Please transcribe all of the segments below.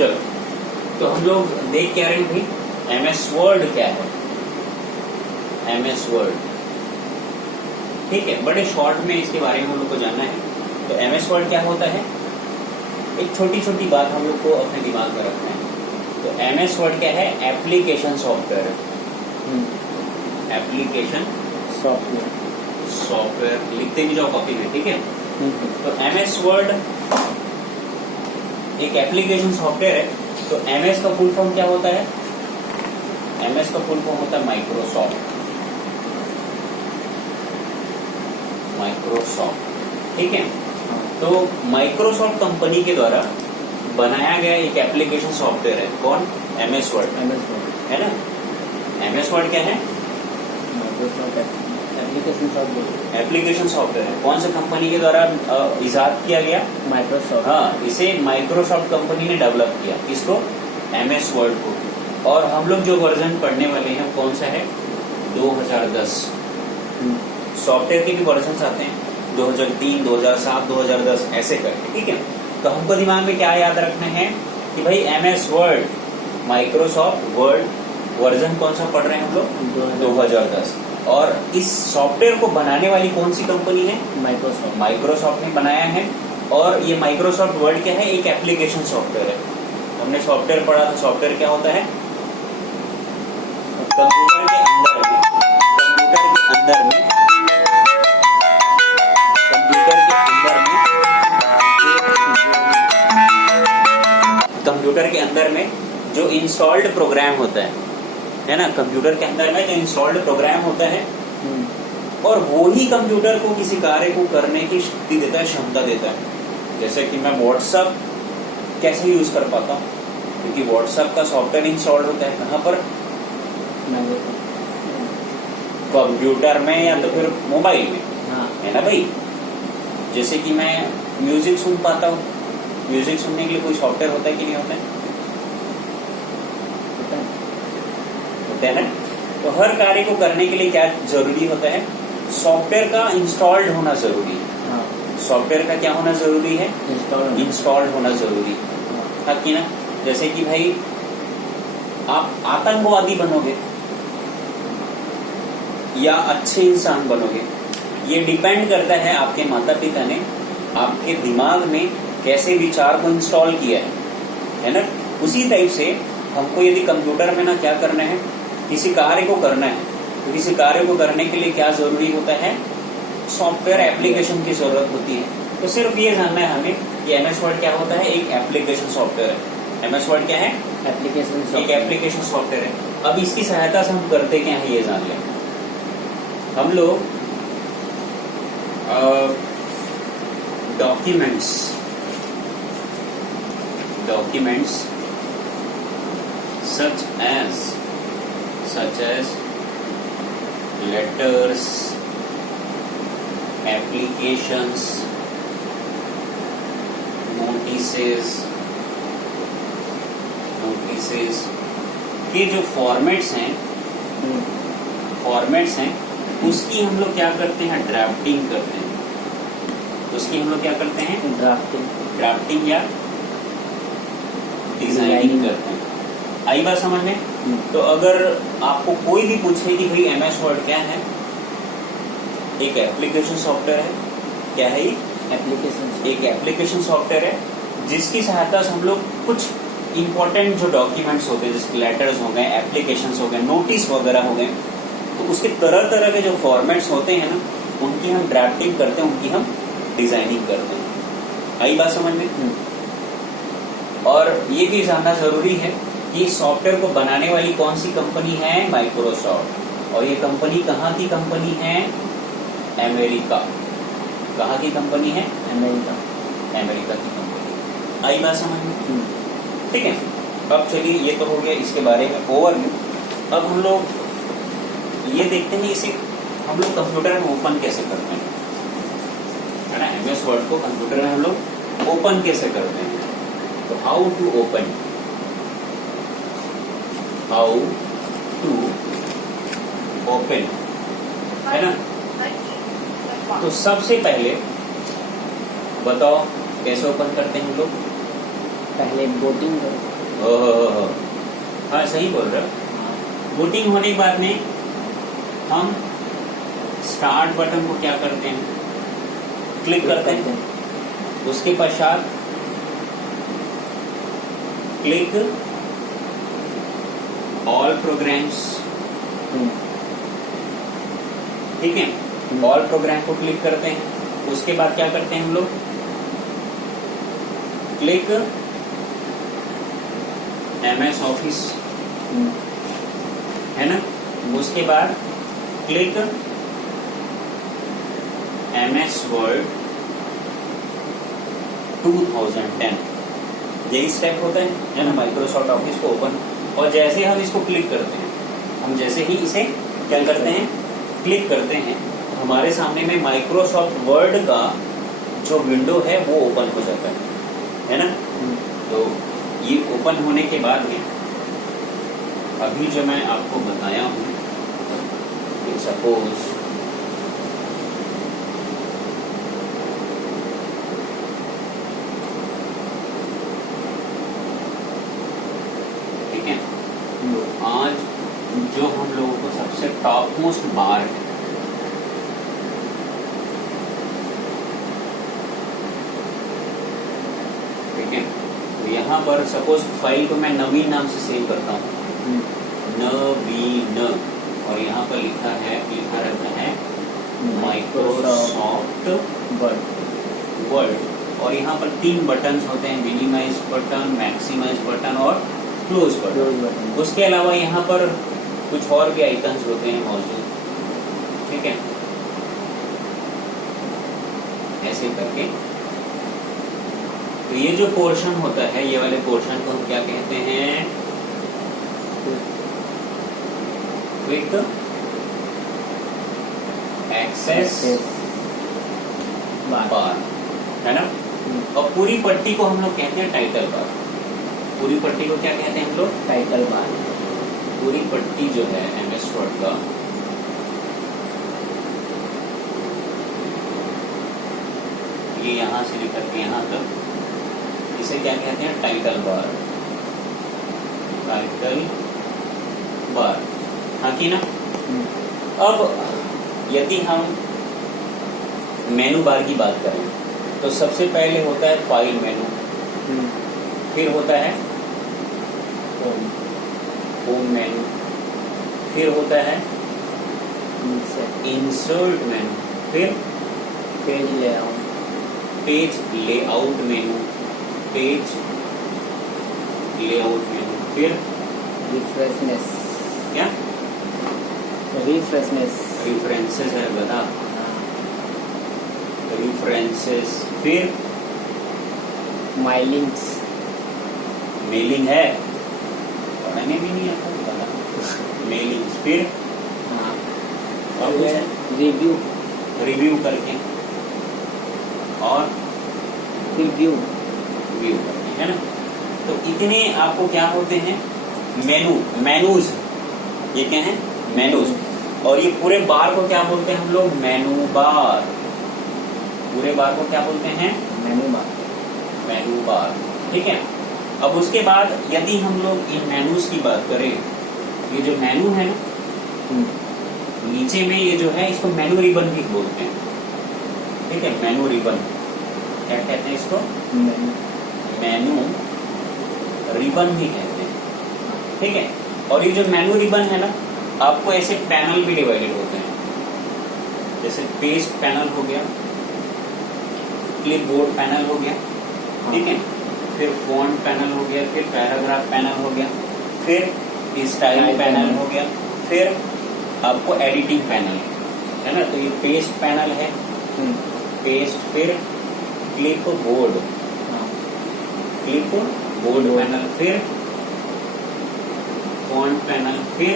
चलो, तो हम लोग देख क्या रहे हैं भाई, MS वर्ड क्या है, MS वर्ड। ठीक है, बड़े शॉर्ट में इसके बारे में हम लोग को जानना है। तो MS वर्ड क्या होता है, एक छोटी छोटी बात हम लोग को अपने दिमाग में रखना है। तो MS वर्ड क्या है, एप्लीकेशन सॉफ्टवेयर, एप्लीकेशन सॉफ्टवेयर लिखते भी जाओ कॉपी में, ठीक है। तो MS वर्ड एक एप्लीकेशन सॉफ्टवेयर है। तो MS का फुल फॉर्म क्या होता है, MS का फुल फॉर्म होता है माइक्रोसॉफ्ट, ठीक है। तो माइक्रोसॉफ्ट कंपनी के द्वारा बनाया गया एक एप्लीकेशन सॉफ्टवेयर है, कौन, MS वर्ड, है ना। MS वर्ड क्या है, एप्लीकेशन सॉफ्टवेयर है। कौन सा कंपनी के द्वारा इजाद किया गया, माइक्रोसॉफ्ट। हाँ, इसे माइक्रोसॉफ्ट कंपनी ने डेवलप किया, किसको, MS वर्ड को। और हम लोग जो वर्जन पढ़ने वाले हैं कौन सा है, 2010। सॉफ्टवेयर के भी वर्जन आते हैं 2003, 2007, 2010 ऐसे करके, ठीक है। तो हमको दिमाग में क्या याद रखना है कि भाई MS word, Microsoft word version कौन सा पढ़ रहे हैं हम लोग, 2010। और इस सॉफ्टवेयर को बनाने वाली कौन सी कंपनी है, माइक्रोसॉफ्ट ने बनाया है। और ये माइक्रोसॉफ्ट वर्ड क्या है, एक एप्लीकेशन सॉफ्टवेयर है। हमने सॉफ्टवेयर पढ़ा था, सॉफ्टवेयर क्या होता है, कंप्यूटर के अंदर में कंप्यूटर के अंदर में जो इंस्टॉल्ड प्रोग्राम होता है ना, कंप्यूटर के अंदर में जो इंस्टॉल्ड प्रोग्राम होता है, और वो ही कंप्यूटर को किसी कार्य को करने की शक्ति देता है, क्षमता देता है। जैसे कि मैं व्हाट्सएप कैसे यूज कर पाता हूँ, क्योंकि व्हाट्सएप का सॉफ्टवेयर इंस्टॉल्ड होता है कहाँ पर, कंप्यूटर में या तो फिर मोबाइल में, है ना भाई। जैसे कि मैं म्यूजिक सुन पाता हूँ, म्यूजिक सुनने के लिए कोई सॉफ्टवेयर होता है कि नहीं होता है, होता है। तो हर कार्य को करने के लिए क्या जरूरी होता है, सॉफ्टवेयर का इंस्टॉल्ड होना जरूरी है। सॉफ्टवेयर का क्या होना जरूरी है, इंस्टॉल्ड होना जरूरी है कि ना। जैसे कि भाई आप आतंकवादी बनोगे या अच्छे इंसान बनोगे, ये डिपेंड करता है आपके माता पिता ने आपके दिमाग में कैसे विचार को इंस्टॉल किया है ना। उसी टाइप से हमको यदि कंप्यूटर में ना क्या करना है, किसी कार्य को करना है, तो किसी कार्य को करने के लिए क्या जरूरी होता है, सॉफ्टवेयर एप्लीकेशन की जरूरत होती है। तो सिर्फ ये जानना है हमें कि MS वर्ड क्या होता है, एक एप्लीकेशन सॉफ्टवेयर है। MS वर्ड क्या है, एप्लीकेशन, एक एप्लीकेशन सॉफ्टवेयर है। अब इसकी सहायता से हम करते क्या है ये जान लें। हम लोग documents such as letters, applications, notices के जो फॉर्मेट्स हैं उसकी हम लोग क्या करते हैं, ड्राफ्टिंग करते हैं। उसकी हम लोग क्या करते हैं, ड्राफ्टिंग या डिजाइनिंग करते हैं। आई बात समझ में। तो अगर आपको कोई भी पूछे कि भाई MS वर्ड क्या है, एक एप्लीकेशन सॉफ्टवेयर है। क्या है ये, एक एप्लीकेशन सॉफ्टवेयर है जिसकी सहायता से हम लोग कुछ इंपॉर्टेंट जो डॉक्यूमेंट्स होते हैं, जैसे लेटर्स हो गए, एप्लीकेशंस हो गए, नोटिस वगैरह हो गए, तो उसके तरह तरह के जो फॉर्मेट्स होते हैं ना, उनकी हम ड्राफ्टिंग करते हैं, उनकी हम डिजाइनिंग करते हैं। आई बात समझ में। और ये भी जानना जरूरी है कि सॉफ्टवेयर को बनाने वाली कौन सी कंपनी है, माइक्रोसॉफ्ट। और ये कंपनी कहाँ की कंपनी है, अमेरिका। कहाँ की कंपनी है, अमेरिका की कंपनी। आई बात समझ में, ठीक है। अब चलिए, ये तो हो गया इसके बारे में ओवरव्यू। अब हम लोग ये देखते हैं इसे हम लोग कंप्यूटर में ओपन कैसे करते हैं, है ना। MS वर्ड को कंप्यूटर में हम लोग ओपन कैसे करते हैं। तो हाउ टू ओपन है ना। तो सबसे पहले बताओ कैसे ओपन करते हैं हम लोग, पहले बोटिंग ओहो, हाँ सही बोल रहे हो। बूटिंग होने के बाद में हम स्टार्ट बटन को क्या करते हैं, क्लिक करते हैं। उसके पश्चात क्लिक ऑल प्रोग्राम्स, ठीक है, ऑल प्रोग्राम को क्लिक करते हैं। उसके बाद क्या करते हैं हम लोग, क्लिक MS ऑफिस, है ना। उसके बाद क्लिक MS वर्ड 2010, यही स्टेप होता है ना माइक्रोसॉफ्ट ऑफिस को ओपन। और जैसे हम इसको क्लिक करते हैं, हम जैसे ही इसे क्या करते हैं, क्लिक करते हैं, हमारे सामने में माइक्रोसॉफ्ट वर्ड का जो विंडो है वो ओपन हो जाता है ना। तो ये ओपन होने के बाद में अभी जो मैं आपको बताया हूं, सपोज ठीक है, तो आज जो हम लोगों को सबसे टॉप मोस्ट बार है, ठीक है, तो यहाँ पर सपोज फाइल को मैं नवीन नाम से सेव करता हूँ, नवीन, और यहाँ पर लिखा रहता है माइक्रोसॉफ्ट वर्ड। और यहाँ पर 3 बटन होते हैं, मिनिमाइज बटन, मैक्सिमाइज बटन और क्लोज बटन। उसके अलावा यहाँ पर कुछ और भी आइकन्स होते हैं मौजूद, ठीक है, ऐसे करके। तो ये जो पोर्शन होता है, ये वाले पोर्शन को हम क्या कहते हैं, क्विक एक्सेस बार, है ना। और पूरी पट्टी को हम लोग कहते हैं टाइटल बार। पूरी पट्टी को क्या कहते हैं हम लोग, टाइटल बार। पूरी पट्टी जो है MS वर्ड का, ये यहाँ से लेकर के यहाँ तक, इसे क्या कहते हैं, टाइटल बार। टाइटल बार, हाँ की ना। अब यदि हम मेनू बार की बात करें तो सबसे पहले होता है फाइल मेनू, फिर होता है होम मेनू, फिर होता है इंसर्ट मेनू, फिर पेज लेआउट, पेज लेआउट मेनू, पेज लेआउट मेनू, फिर रिफ्रेशनेस, क्या रिफ्रेशनेस, रिफरेंसेस है बता, रिफरेंसेस, फिर माई लिंक्स, मेलिंग है, पढ़ने भी नहीं आता पता, मेलिंग्स, फिर और कुछ है, रिव्यू, रिव्यू करके, और रिव्यू व्यू करके, है ना। तो इतने आपको क्या होते हैं, मेनूज, ये क्या है, मेनूज। और ये पूरे बार को क्या बोलते हैं हम लोग, मेनू बार। पूरे बार को क्या बोलते हैं, मेनू बार, मेनू बार, ठीक है। अब उसके बाद यदि हम लोग इन मेनूज की बात करें, ये जो मेनू है ना, नीचे में ये जो है इसको मेनू रिबन भी बोलते हैं, ठीक है, मेनू रिबन, क्या कहते हैं इसको, मेनू रिबन भी कहते हैं, ठीक है। और ये जो मेनू रिबन है ना, आपको ऐसे पैनल भी डिवाइडेड होते हैं, जैसे पेस्ट पैनल हो गया, क्लिपबोर्ड पैनल हो गया, ठीक है, फिर फॉन्ट पैनल हो गया, फिर पैराग्राफ पैनल हो गया, फिर स्टाइल पैनल हो गया, फिर आपको एडिटिंग पैनल, है ना। तो ये पेस्ट पैनल है, पेस्ट, फिर clip board, clip board panel, फिर फॉन्ट पैनल, फिर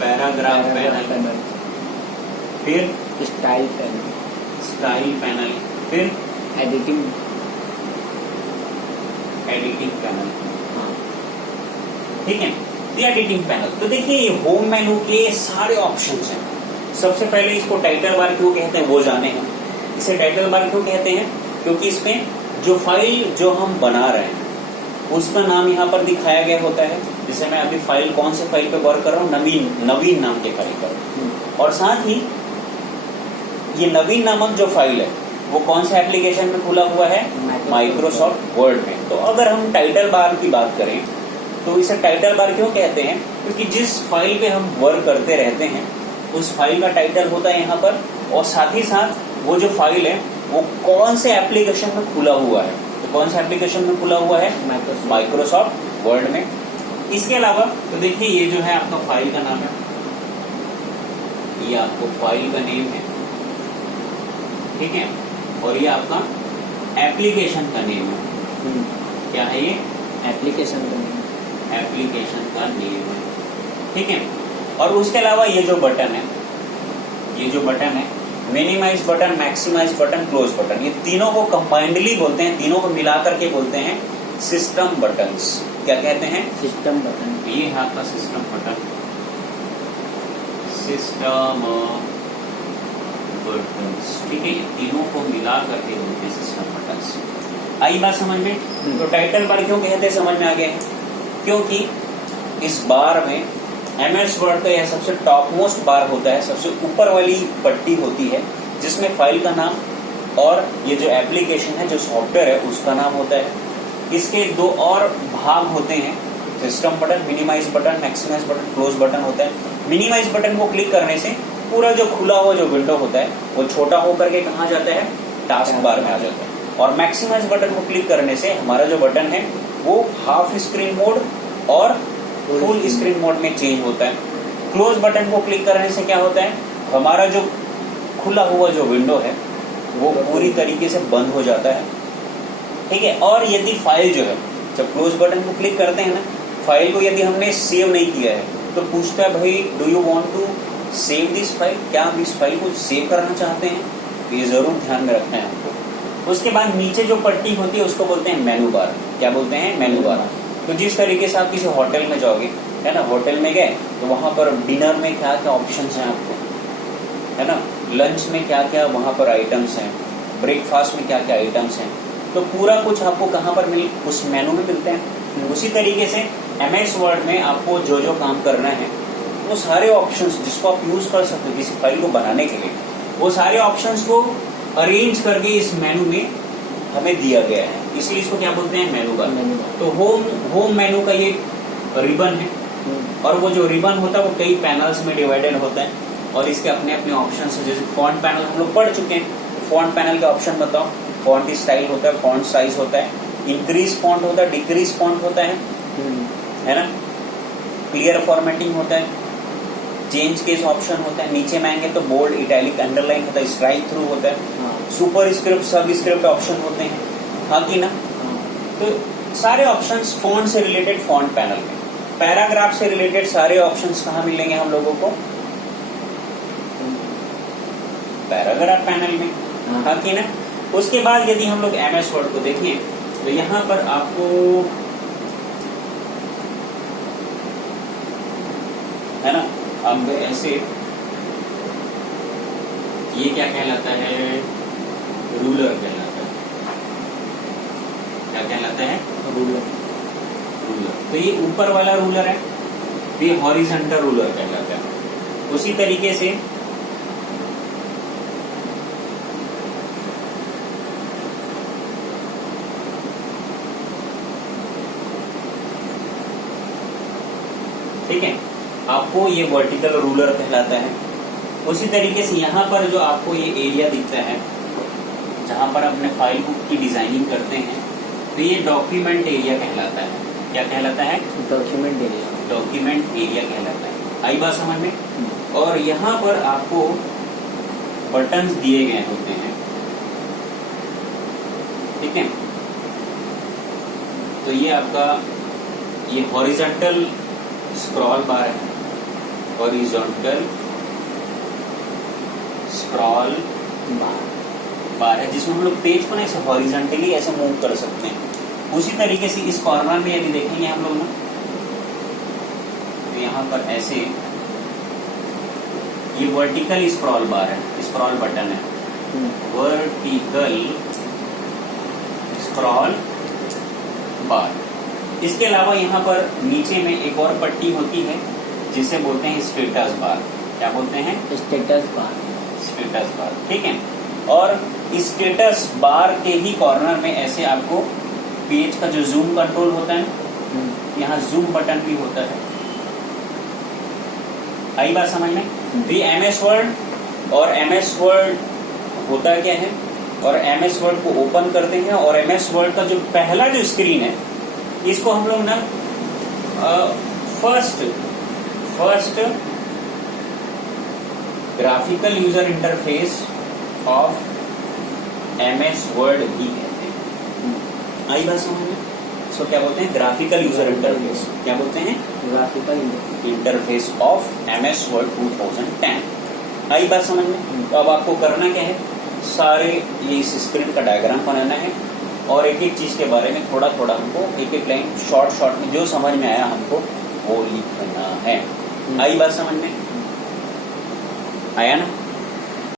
पैराग्राफ पैनल, फिर स्टाइल पैनल, स्टाइल पैनल, फिर एडिटिंग पैनल, ठीक है, एडिटिंग पैनल। तो देखिए ये होम मेनू के सारे ऑप्शंस हैं। सबसे पहले इसको टाइटल बार क्यों कहते हैं वो जाने हैं। इसे टाइटल बार क्यों कहते हैं, क्योंकि इसमें जो फाइल जो हम बना रहे हैं उसका नाम यहाँ पर दिखाया गया होता है। जैसे मैं अभी फाइल कौन से फाइल पे वर्क कर रहा हूँ, नवीन नाम के फाइल पर। और साथ ही ये नवीन नामक जो फाइल है वो कौन से एप्लीकेशन में खुला हुआ है, माइक्रोसॉफ्ट वर्ड में। तो अगर हम टाइटल बार की बात करें तो इसे टाइटल बार क्यों कहते हैं, क्योंकि जिस फाइल पे हम वर्क करते रहते हैं उस फाइल का टाइटल होता है यहाँ पर, और साथ ही साथ वो जो फाइल है वो कौन से एप्लीकेशन में खुला हुआ है। तो कौन से एप्लीकेशन में खुला हुआ है, माइक्रोसॉफ्ट वर्ड में। इसके अलावा तो देखिए ये जो है आपका फाइल का नाम है, ये आपको फाइल का नेम है, ठीक है, और ये आपका एप्लीकेशन का नेम है। क्या है ये, एप्लीकेशन का नेम, एप्लीकेशन का नेम है, ठीक है। और उसके अलावा ये जो बटन है, ये जो बटन है, minimise button, maximise button, close button, ये तीनों को कंबाइंडली बोलते हैं, तीनों को मिलाकर के बोलते हैं सिस्टम बटन्स। क्या कहते हैं, सिस्टम बटन। ये है आपका सिस्टम बटन, सिस्टम बटन्स, ठीक है। ये तीनों को मिला करके बोलते हैं सिस्टम बटन्स। आई बात समझ में। तो टाइटल बार क्यों कहते हैं, समझ में आ गया है, क्योंकि इस बार में एमएस वर्ड का यह सबसे टॉप मोस्ट बार होता है, सबसे ऊपर वाली पट्टी होती है जिसमें फाइल का नाम और ये जो एप्लीकेशन है, जो सॉफ्टवेयर है, उसका नाम होता है। इसके दो और भाग होते हैं, system button, minimise button, maximise button, close button होता है। मिनिमाइज बटन को क्लिक करने से पूरा जो खुला हुआ जो विंडो होता है वो छोटा होकर के कहाँ जाता है, टास्क बार में आ जाता है। और मैक्सिमाइज बटन को क्लिक करने से हमारा जो बटन है वो हाफ स्क्रीन मोड और फुल स्क्रीन मोड में चेंज होता है। क्लोज बटन को क्लिक करने से क्या होता है, हमारा जो खुला हुआ जो विंडो है वो पूरी तरीके से बंद हो जाता है, ठीक है। और यदि फाइल जो है, जब क्लोज बटन को क्लिक करते हैं ना, फाइल को यदि हमने सेव नहीं किया है तो पूछता है भाई do you want to save this file, क्या आप इस फाइल को सेव करना चाहते हैं। तो ये जरूर ध्यान में रखना है आपको। उसके बाद नीचे जो पट्टी होती है उसको बोलते हैं मेनू बार। क्या बोलते हैं, मेनू बार। तो जिस तरीके से आप किसी होटल में जाओगे, है ना, होटल में गए तो वहां पर डिनर में क्या क्या ऑप्शंस हैं आपको, है ना, लंच में क्या क्या वहां पर आइटम्स हैं, ब्रेकफास्ट में क्या क्या आइटम्स हैं, तो पूरा कुछ आपको कहाँ पर उस मेनू में मिलते हैं। उसी तरीके से एमएस वर्ड में आपको जो जो काम करना है वो सारे ऑप्शंस जिसको आप यूज कर सकते हो किसी फाइल को बनाने के लिए, वो सारे ऑप्शंस को अरेंज करके इस मेनू में हमें दिया गया है, इसलिए इसको क्या बोलते हैं, मेनू बार। तो होम मेनू का ये रिबन है, और वो जो रिबन होता है वो कई पैनल्स में डिवाइडेड होता है और इसके अपने अपने ऑप्शन है। जैसे फॉन्ट पैनल हम लोग पढ़ चुके हैं, फॉन्ट पैनल के ऑप्शन बताओ। फॉन्ट स्टाइल होता है, फॉन्ट साइज होता है, इंक्रीज फॉन्ट होता है, डिक्रीज फॉन्ट होता है ना, क्लियर फॉर्मेटिंग होता है, चेंज केस ऑप्शन होता है, नीचे में आएंगे तो बोल्ड, इटैलिक, अंडरलाइन होता है, स्ट्राइक थ्रू होता है, सुपर स्क्रिप्ट, सब स्क्रिप्ट ऑप्शन होते हैं, हाँ कि ना। तो सारे ऑप्शंस फॉन्ट से रिलेटेड फॉन्ट पैनल में, पैराग्राफ से रिलेटेड सारे ऑप्शंस कहाँ मिलेंगे हम लोगों को, पैराग्राफ पैनल में, हाँ कि ना। उसके बाद यदि हम लोग एमएस वर्ड को देखें तो यहाँ पर आपको है ना, अब ऐसे ये क्या कहलाता है, रूलर कहलाता है। क्या कहलाता है, रूलर। तो ये ऊपर वाला रूलर है, तो ये हॉरिजॉन्टल रूलर कहलाता है। उसी तरीके से ठीक है, आपको ये वर्टिकल रूलर कहलाता है। उसी तरीके से यहाँ पर जो आपको ये एरिया दिखता है जहाँ पर अपने फाइल बुक की डिजाइनिंग करते हैं, तो ये डॉक्यूमेंट एरिया कहलाता है। क्या कहलाता है, डॉक्यूमेंट एरिया, डॉक्यूमेंट एरिया कहलाता है। आई बात समझ में। और यहाँ पर आपको बटन्स दिए गए होते हैं, ठीक है। तो ये आपका ये हॉरिजॉन्टल स्क्रॉल बार है, हॉरिजॉन्टल स्क्रॉल बार है, जिसमें हम लोग पेज को ना ऐसे हॉरिजॉन्टली ऐसे मूव कर सकते हैं। उसी तरीके से इस कॉर्नर में यदि देखेंगे हम लोग ना, तो यहाँ पर ऐसे ये वर्टिकल स्क्रॉल बार है, स्क्रॉल बटन है, वर्टिकल स्क्रॉल बार। इसके अलावा यहाँ पर नीचे में एक और पट्टी होती है जिसे बोलते हैं स्टेटस बार। क्या बोलते हैं? Status bar. स्टेटस बार, ठीक है। और स्टेटस बार के ही कॉर्नर में ऐसे आपको पेज का जो जूम कंट्रोल होता है, यहाँ जूम बटन भी होता है। आई बात समझ में? तो ये MS वर्ड और MS वर्ड होता क्या है, और MS वर्ड को ओपन करते हैं, और MS वर्ड का जो पहला जो स्क्रीन है इसको हम लोग ना first graphical user interface of MS word भी कहते हैं। आई बात समझ में? सो क्या बोलते हैं? Graphical user interface. क्या बोलते हैं? Graphical interface of MS word 2010। आई बात समझ में? तो अब आपको करना क्या है, सारे ये इस स्क्रीन का डायग्राम बनाना है, और एक एक चीज के बारे में थोड़ा थोड़ा हमको एक एक लाइन शॉर्ट में जो समझ में आया हमको वो लिखना है। आई बात समझ में? आया ना?